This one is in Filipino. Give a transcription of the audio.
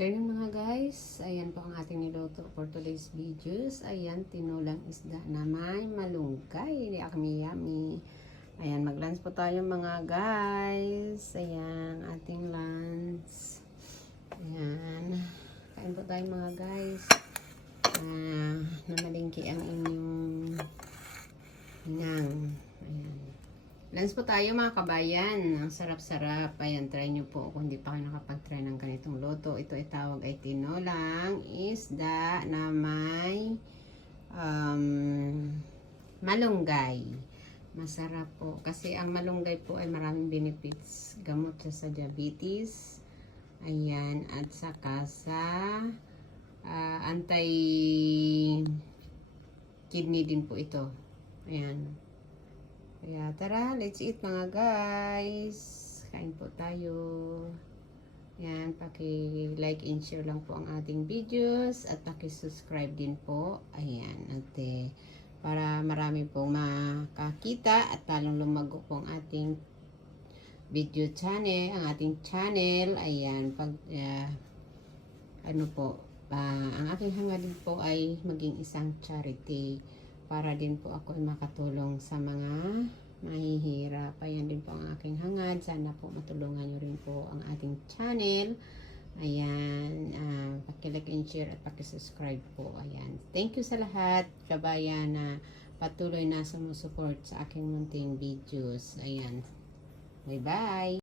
afternoon mga guys. Ayan po ang ating niluto for today's videos. Ayan, tinulang isda na may malunggay. Yummy. Ayan, mag-lunch po tayo mga guys. Ayan, ating lunch. Ayan. Kain po tayo mga guys. Namalingki ang inyong inang. Ayan. Lunch po tayo mga kabayan. Ang sarap-sarap. Ayan, try nyo po kung hindi pa kayo nakapag-try ng ganitong luto. Ito ay tawag ay tinolang isda na may malunggay. Masarap po. Kasi ang malunggay po ay maraming benefits. Gamot siya sa diabetes. Ayan. At saka sa anti-kidney din po ito. Ayan. Kaya tara, let's eat mga guys. Kain po tayo. Yan, paki-like and share lang po ang ating videos at paki-subscribe din po. Ayan, para marami pong makakita at lalong lumago po ang ating video channel, ang ating channel. Ayan, ang aking hanga din po ay maging isang charity. Para din po ako ay makatulong sa mga mahihirap. Ayan din po ang aking hangad. Sana po matulungan nyo rin po ang ating channel. Ayan. Paki-like and share at paki-subscribe po. Ayan. Thank you sa lahat, kabayan, na patuloy na sumusuport sa aking munting videos. Ayan. Bye-bye.